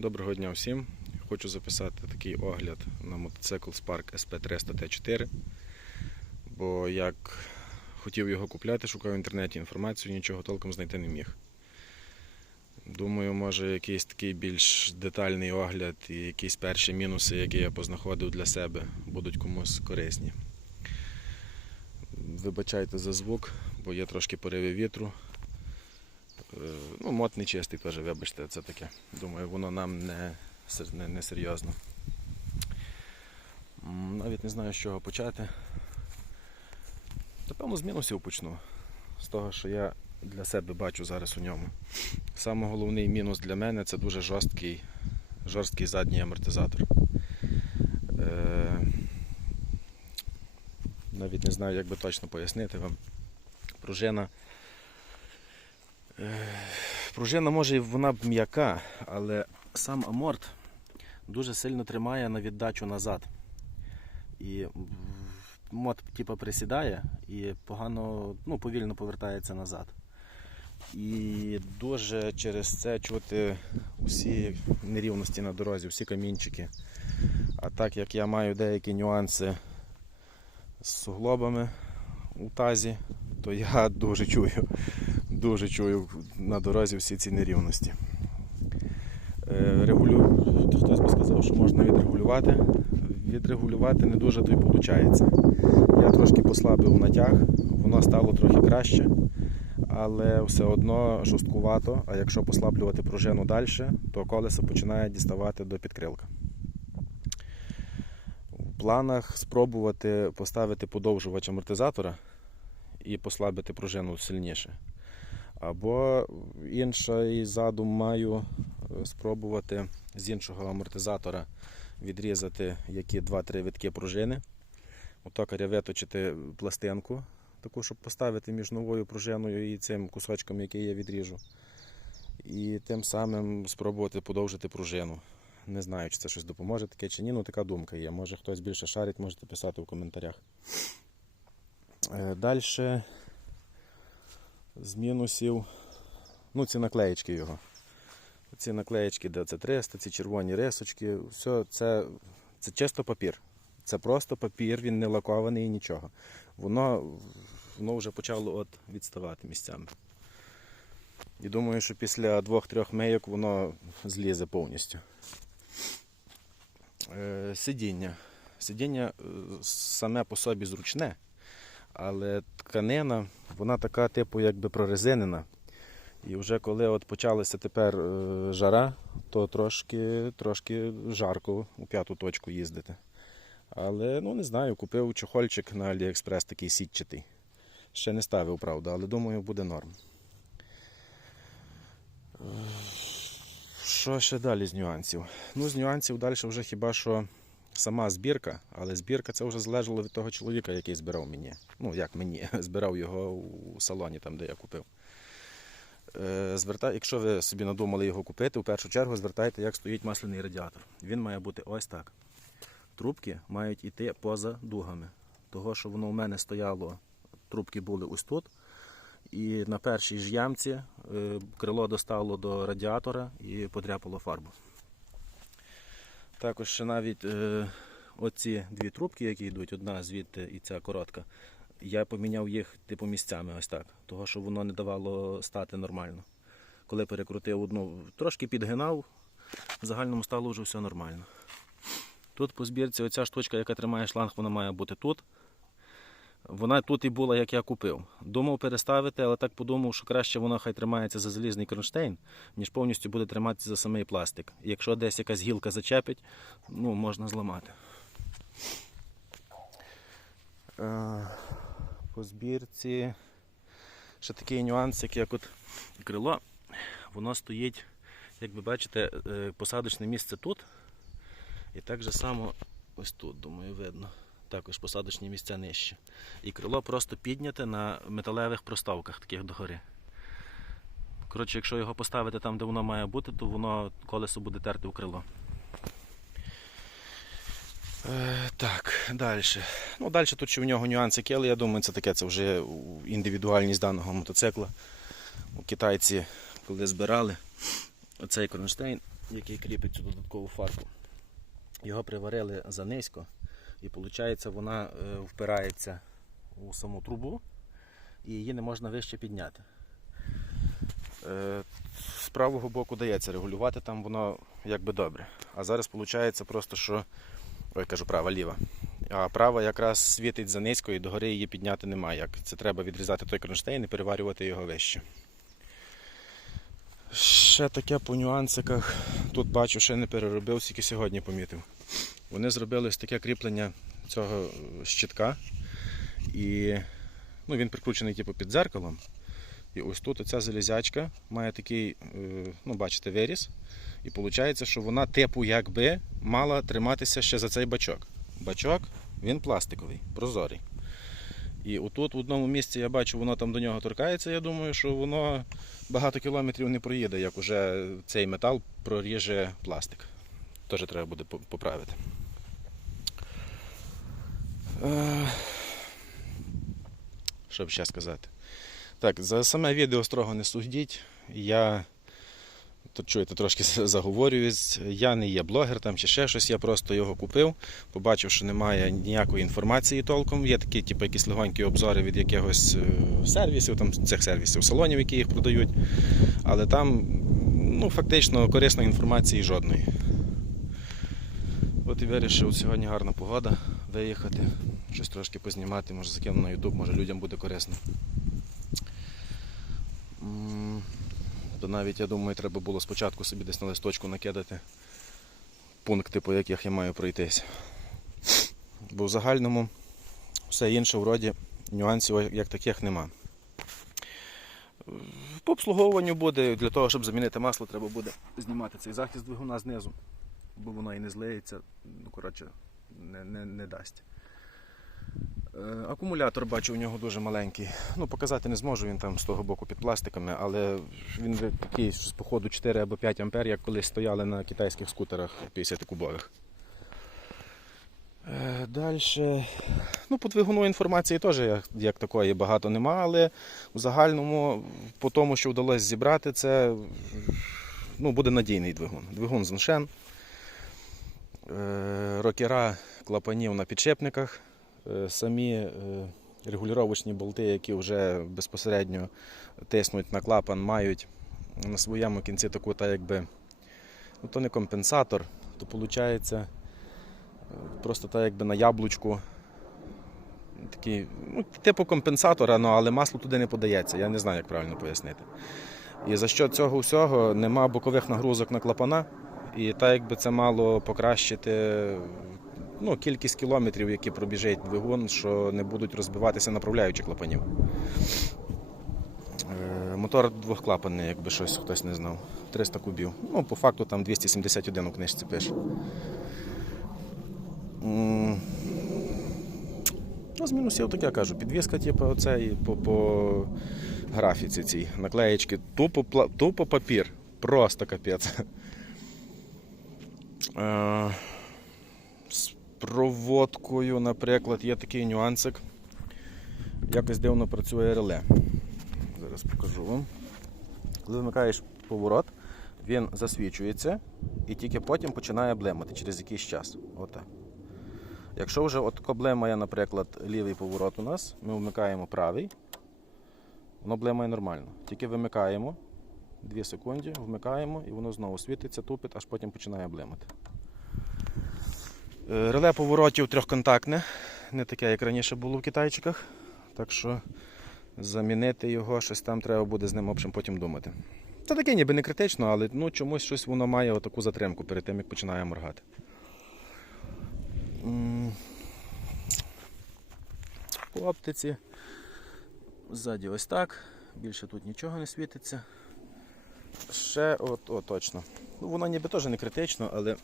Доброго дня всім. Хочу записати такий огляд на мотоцикл Spark SP300 T4. Бо як хотів його купляти, шукав в інтернеті інформацію, нічого толком знайти не міг. Думаю, може якийсь такий більш детальний огляд і якісь перші мінуси, які я познаходив для себе, будуть комусь корисні. Вибачайте за звук, бо є трошки пориви вітру. Е, Ну, мод не чистий теж, вибачте, це таке. Думаю, воно нам не, не, не серйозно. Навіть не знаю, з чого почати. Напевно, з мінусів почну. З того, що я для себе бачу зараз у ньому. Саме головний мінус для мене це дуже жорсткий, жорсткий задній амортизатор. Е, навіть не знаю, як би точно пояснити вам. Пружина. Пружина може вона б м'яка, але сам аморт дуже сильно тримає на віддачу назад. І мод типу, присідає і погано, ну, повільно повертається назад. І дуже через це чути усі нерівності на дорозі, всі камінчики. А так як я маю деякі нюанси з суглобами у тазі, то я дуже чую, дуже чую на дорозі всі ці нерівності. Е, Регулю... Хтось би сказав, що можна відрегулювати. Відрегулювати не дуже то й виходить. Я трошки послабив натяг, воно стало трохи краще, але все одно жорсткувато, а якщо послаблювати пружину далі, то колесо починає діставати до підкрилка. В планах спробувати поставити подовжувач амортизатора і послабити пружину сильніше. Або інший задум маю е, спробувати з іншого амортизатора відрізати які 2-3 витки пружини. Отокаря виточити пластинку, таку, щоб поставити між новою пружиною і цим кусочком, який я відріжу. І тим самим спробувати подовжити пружину. Не знаю, чи це щось допоможе таке чи ні, ну така думка є. Може хтось більше шарить, можете писати в коментарях. Далі з мінусів. Ну, ці наклеєчки його. Ці наклеєчки ДЦ300, ці червоні рисочки, все це, це чисто папір. Це просто папір, він не лакований і нічого. Воно, воно вже почало от відставати місцями. І думаю, що після двох-трьох мейок воно злізе повністю. Е, сидіння. Сидіння е, саме по собі зручне, але тканина, вона така, типу, якби прорезинена. І вже коли от почалася тепер е, жара, то трошки, трошки жарко у п'яту точку їздити. Але ну не знаю, купив чохольчик на AliExpress такий сітчатий. Ще не ставив, правда, але думаю, буде норм. Е, Що ще далі з нюансів? Ну, з нюансів далі вже хіба що сама збірка, але збірка це вже залежало від того чоловіка, який збирав мені. Ну, як мені, збирав його у салоні, там, де я купив. Е, Звертай, якщо ви собі надумали його купити, в першу чергу звертайте, як стоїть масляний радіатор. Він має бути ось так. Трубки мають йти поза дугами. Того, що воно у мене стояло, трубки були ось тут. І на першій ж ямці е, крило достало до радіатора і подряпало фарбу. Також ще навіть е, оці дві трубки, які йдуть, одна звідти і ця коротка, я поміняв їх типу місцями ось так, того що воно не давало стати нормально. Коли перекрутив одну, трошки підгинав, в загальному стало вже все нормально. Тут по збірці оця штучка, яка тримає шланг, вона має бути тут. Вона тут і була, як я купив. Думав переставити, але так подумав, що краще вона хай тримається за залізний кронштейн, ніж повністю буде триматися за самий пластик. І якщо десь якась гілка зачепить, ну, можна зламати. Е, По збірці ще такий нюанс, як от крило, воно стоїть, як ви бачите, е, посадочне місце тут. І так же само ось тут, думаю, видно. Також посадочні місця нижче. І крило просто підняте на металевих проставках таких догори. Коротше, якщо його поставити там, де воно має бути, то воно колесо буде терти в крило. Е, так, далі. Ну, далі тут ще в нього нюансики, але я думаю, це таке це вже індивідуальність даного мотоцикла. У китайці, коли збирали оцей кронштейн, який кріпить цю додаткову фарку. Його приварили занизько, і виходить, вона е, впирається у саму трубу, і її не можна вище підняти. Е, З правого боку дається регулювати, там воно якби добре. А зараз виходить просто, що. Ой, кажу, права, ліва. А права якраз світить за низько і догори її підняти немає. Як це треба відрізати той кронштейн і переварювати його вище. Ще таке по нюансиках. Тут бачу, ще не переробив, тільки сьогодні помітив. Вони зробили ось таке кріплення цього щитка. І ну, він прикручений типу, під дзеркалом. І ось тут оця залізячка має такий, е, ну, бачите, виріс. І виходить, що вона типу якби мала триматися ще за цей бачок. Бачок він пластиковий, прозорий. І отут в одному місці я бачу, воно там до нього торкається. Я думаю, що воно багато кілометрів не проїде, як уже цей метал проріже пластик. Теж треба буде поправити. Е, Що б ще сказати? Так, за саме відео строго не судіть. Я то чуєте, трошки заговорююсь. Я не є блогер там чи ще щось, я просто його купив, побачив, що немає ніякої інформації толком. Є такі, типу, якісь легонькі обзори від якихось е, сервісів, там цих сервісів, салонів, які їх продають. Але там ну, фактично корисної інформації жодної. От і вирішив, сьогодні гарна погода виїхати, щось трошки познімати, може закину на YouTube, може людям буде корисно. То навіть, я думаю, треба було спочатку собі десь на листочку накидати пункти, по яких я маю пройтись. Бо в загальному все інше вроді нюансів як таких нема. По обслуговуванню буде, для того, щоб замінити масло, треба буде знімати цей захист двигуна знизу, бо воно і не злиється, ну, коротше, не, не, не дасть. Е, Акумулятор бачу, у нього дуже маленький. Ну, показати не зможу, він там з того боку під пластиками, але він такий, з походу 4 або 5 ампер, як колись стояли на китайських скутерах 50-кубових. Далі. Ну, по двигуну інформації теж як, як такої багато нема, але в загальному, по тому, що вдалося зібрати, це ну, буде надійний двигун. Двигун з е, клапанів на підшипниках, е, самі е, регулювачні болти, які вже безпосередньо тиснуть на клапан, мають на своєму кінці таку, та якби, ну, то не компенсатор, то виходить просто так якби на яблучку. Такий, ну, типу компенсатора, ну, але масло туди не подається. Я не знаю, як правильно пояснити. І за що цього всього нема бокових нагрузок на клапана. І так якби це мало покращити ну, кількість кілометрів, які пробіжить двигун, що не будуть розбиватися направляючі клапанів. Е, Мотор двохклапанний, якби щось хтось не знав. 300 кубів. Ну, по факту там 271 у книжці пише. Ну, з мінусів таке кажу. Підвіска, типу, оце і по, по графіці цій. Наклеєчки. Тупо, тупо папір. Просто капець. Проводкою, наприклад, є такий нюансик. Якось дивно працює реле. Зараз покажу вам. Коли вмикаєш поворот, він засвічується і тільки потім починає блемати через якийсь час. Отак. Якщо вже от блемає, наприклад, лівий поворот у нас, ми вмикаємо правий, воно блемає нормально. Тільки вимикаємо 2 секунди, вмикаємо і воно знову світиться, тупить, аж потім починає блемати. Е, Реле поворотів трьохконтактне, не таке, як раніше було в китайчиках. Так що замінити його, щось там треба буде з ним общем, потім думати. Це таке ніби не критично, але ну, чомусь щось воно має отаку затримку перед тим, як починає моргати. По оптиці. Ззаді ось так. Більше тут нічого не світиться. Ще от, о, точно. Ну, воно ніби теж не критично, але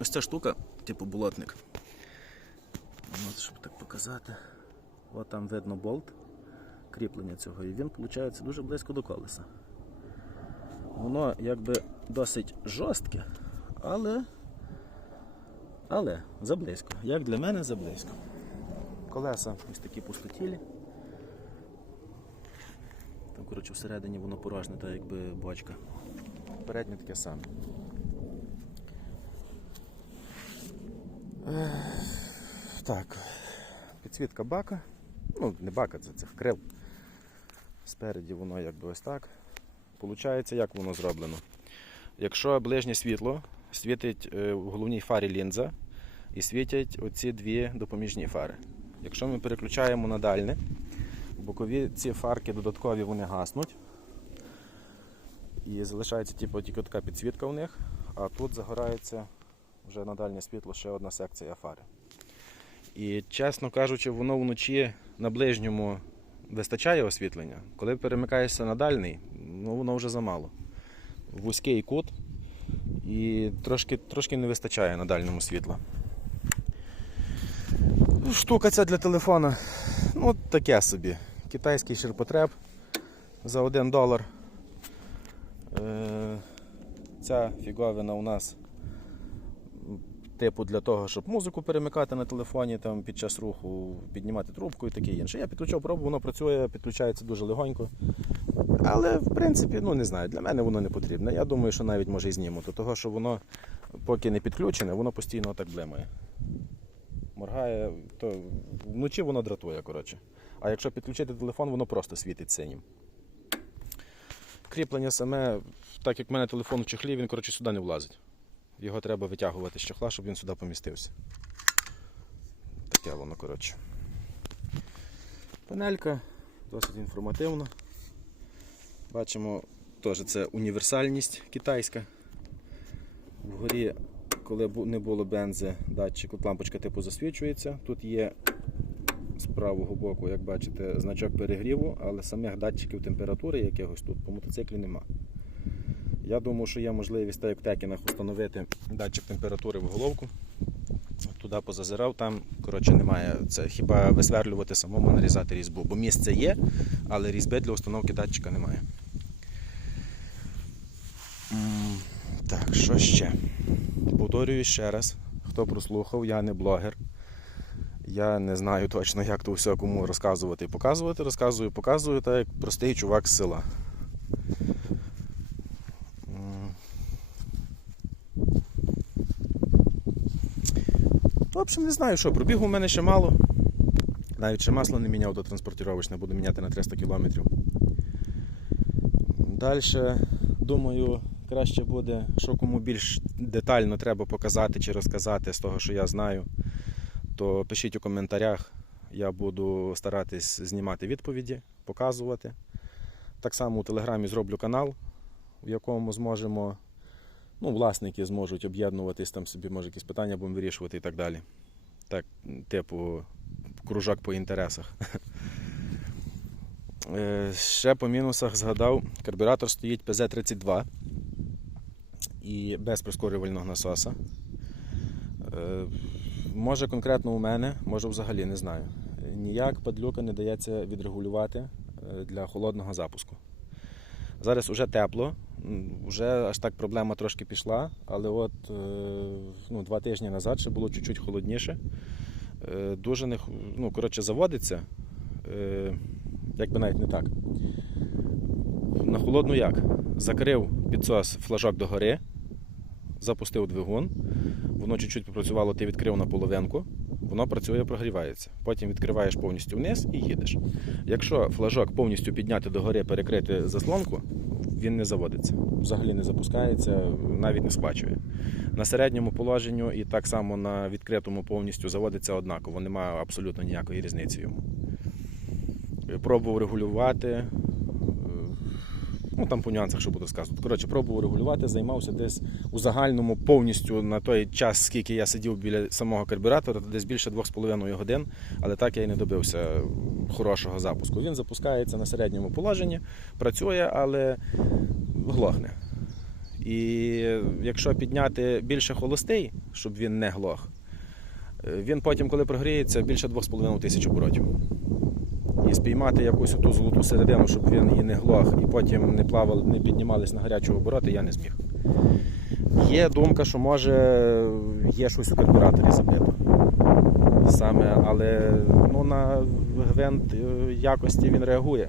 ось ця штука, типу болотник. От, щоб так показати. От там видно болт кріплення цього, і він виходить дуже близько до колеса. Воно якби досить жорстке, але але заблизько. Як для мене заблизько. Колеса ось такі пустотілі. Там, коротше, всередині воно порожне, так якби бочка. Переднє таке саме. Так, підсвітка бака. Ну, не бака, це, це вкрив. Спереді воно якби ось так. Получається, як воно зроблено. Якщо ближнє світло світить е, в головній фарі лінза і світять оці дві допоміжні фари. Якщо ми переключаємо на дальне, бокові ці фарки додаткові вони гаснуть. І залишається типу, тільки така підсвітка у них, а тут загорається вже на дальнє світло ще одна секція фари. І чесно кажучи, воно вночі на ближньому вистачає освітлення. Коли перемикаєшся на дальний, ну воно вже замало. Вузький кут і трошки, трошки не вистачає на дальньому світла. Ну, Штука ця для телефона. Ну, таке собі. Китайський ширпотреб за 1 долар. Е, Ця фіговина у нас типу для того, щоб музику перемикати на телефоні там, під час руху, піднімати трубку і таке інше. Я підключив пробу, воно працює, підключається дуже легонько. Але в принципі, ну не знаю, для мене воно не потрібне. Я думаю, що навіть може і зніму, то того, що воно поки не підключене, воно постійно так блимає. Моргає, то вночі воно дратує, коротше. А якщо підключити телефон, воно просто світить синім. Кріплення саме, так як в мене телефон в чехлі, він коротше, сюди не влазить. Його треба витягувати з чехла, щоб він сюди помістився. Таке воно, коротше. Панелька досить інформативна. Бачимо, теж це універсальність китайська. Вгорі, коли не було бензи, датчик, от лампочка типу засвічується. Тут є з правого боку, як бачите, значок перегріву, але самих датчиків температури якихось тут по мотоциклі нема. Я думаю, що є можливість, в текінах, встановити датчик температури в головку. Туди позазирав, там коротше, немає. Це хіба висверлювати самому нарізати різьбу. Бо місце є, але різьби для установки датчика немає. Так, що ще? Повторюю ще раз, хто прослухав, я не блогер. Я не знаю точно, як то все кому розказувати і показувати. Розказую, показую, так як простий чувак з села. В общем, не знаю, що, пробігу у мене ще мало. Навіть ще масло не міняв до транспортировочне, буду міняти на 300 кілометрів. Далі, думаю, краще буде, що кому більш детально треба показати чи розказати з того, що я знаю, то пишіть у коментарях. Я буду старатись знімати відповіді, показувати. Так само у Телеграмі зроблю канал, в якому зможемо, ну, власники зможуть об'єднуватись, там собі, може, якісь питання будемо вирішувати і так далі. Так, типу, кружок по інтересах. Е, Ще по мінусах згадав, карбюратор стоїть PZ32 і без прискорювального насоса. Е, Може конкретно у мене, може взагалі не знаю. Ніяк падлюка не дається відрегулювати е, для холодного запуску. Зараз уже тепло, вже аж так проблема трошки пішла, але от е, ну, два тижні назад ще було чуть-чуть холодніше. Е, Дуже не, ну, коротше, заводиться. Е, Як би навіть не так. На холодну як? Закрив підсос флажок догори, запустив двигун, воно чуть-чуть попрацювало, ти відкрив на половинку, воно працює, прогрівається. Потім відкриваєш повністю вниз і їдеш. Якщо флажок повністю підняти догори, перекрити заслонку, він не заводиться. Взагалі не запускається, навіть не сплачує. На середньому положенню і так само на відкритому повністю заводиться однаково, немає абсолютно ніякої різниці йому. Пробував регулювати. Ну там по нюансах, що буду сказати. Коротше, пробував регулювати, займався десь у загальному повністю на той час, скільки я сидів біля самого карбюратора, то десь більше 2,5 годин, але так я і не добився хорошого запуску. Він запускається на середньому положенні, працює, але глохне. І якщо підняти більше холостий, щоб він не глох, е, він потім, коли прогріється, більше 2,5 тисяч оборотів. І спіймати якусь ту золоту середину, щоб він і не глох, і потім не плавали, не піднімались на гарячі обороти, я не зміг. Є думка, що може є щось у карбюраторі забито. Саме, але ну, на гвинт е, якості він реагує.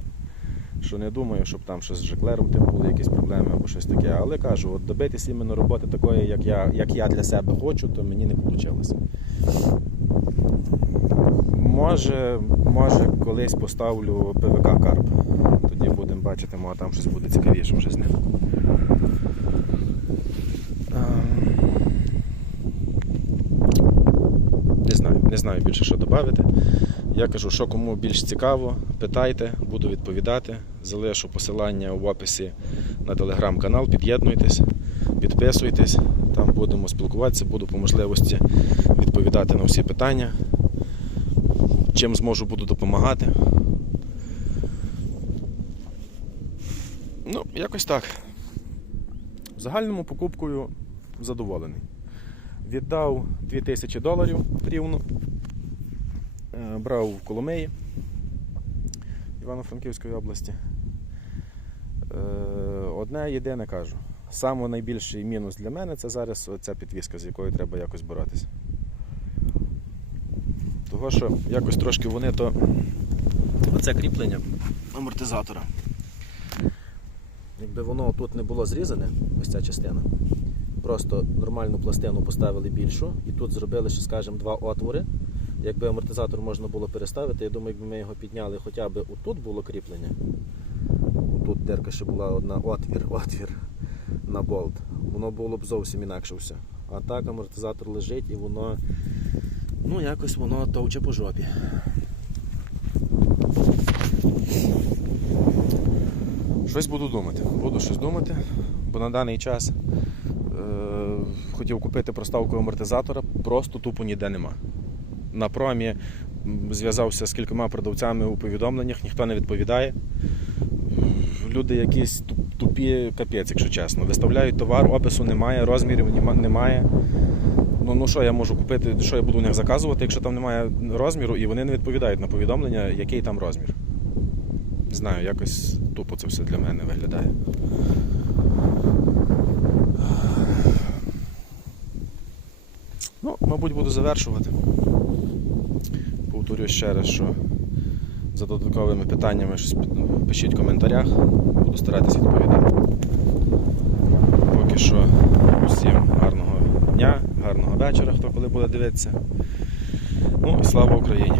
що не думаю, щоб там щось з жеклером тим були якісь проблеми або щось таке. Але кажу, от добитись іменно роботи такої, як я, як я для себе хочу, то мені не вийшло. Може, може, колись поставлю ПВК Карп. Тоді будемо бачити, може там щось буде цікавіше вже з ним. Ем, Не знаю, не знаю більше, що додати. Я кажу, що кому більш цікаво, питайте, буду відповідати. Залишу посилання в описі на телеграм-канал, під'єднуйтесь, підписуйтесь, там будемо спілкуватися, буду по можливості відповідати на всі питання. Чим зможу, буду допомагати. Ну, якось так. В загальному покупкою задоволений. Віддав 2000 доларів рівно. Е, Брав в Коломиї Івано-Франківської області. Е, Одне єдине кажу. Найбільший мінус для мене це зараз ця підвіска, з якою треба якось боротися. Того, що якось трошки вони то. Оце кріплення амортизатора. Якби воно тут не було зрізане, ось ця частина, просто нормальну пластину поставили більшу і тут зробили, що скажімо, два отвори. Якби амортизатор можна було переставити, я думаю, якби ми його підняли хоча б отут було кріплення. Тут дерка ще була одна отвір, отвір на болт. Воно було б зовсім інакше все. А так амортизатор лежить і воно, ну якось воно товче по жопі. Щось буду думати. Буду щось думати, бо на даний час е, хотів купити проставку амортизатора, просто тупо ніде нема. На промі зв'язався з кількома продавцями у повідомленнях, ніхто не відповідає. Люди якісь тупі капець, якщо чесно. Виставляють товар, опису немає, розмірів немає. Ну, ну що я можу купити, що я буду у них заказувати, якщо там немає розміру, і вони не відповідають на повідомлення, який там розмір. Не знаю, якось тупо це все для мене виглядає. Ну, мабуть, буду завершувати. Повторюю ще раз, що за додатковими питаннями щось пишіть в коментарях, буду старатися відповідати. Поки що всім гарного дня, гарного вечора, хто коли буде дивитися. Ну і слава Україні!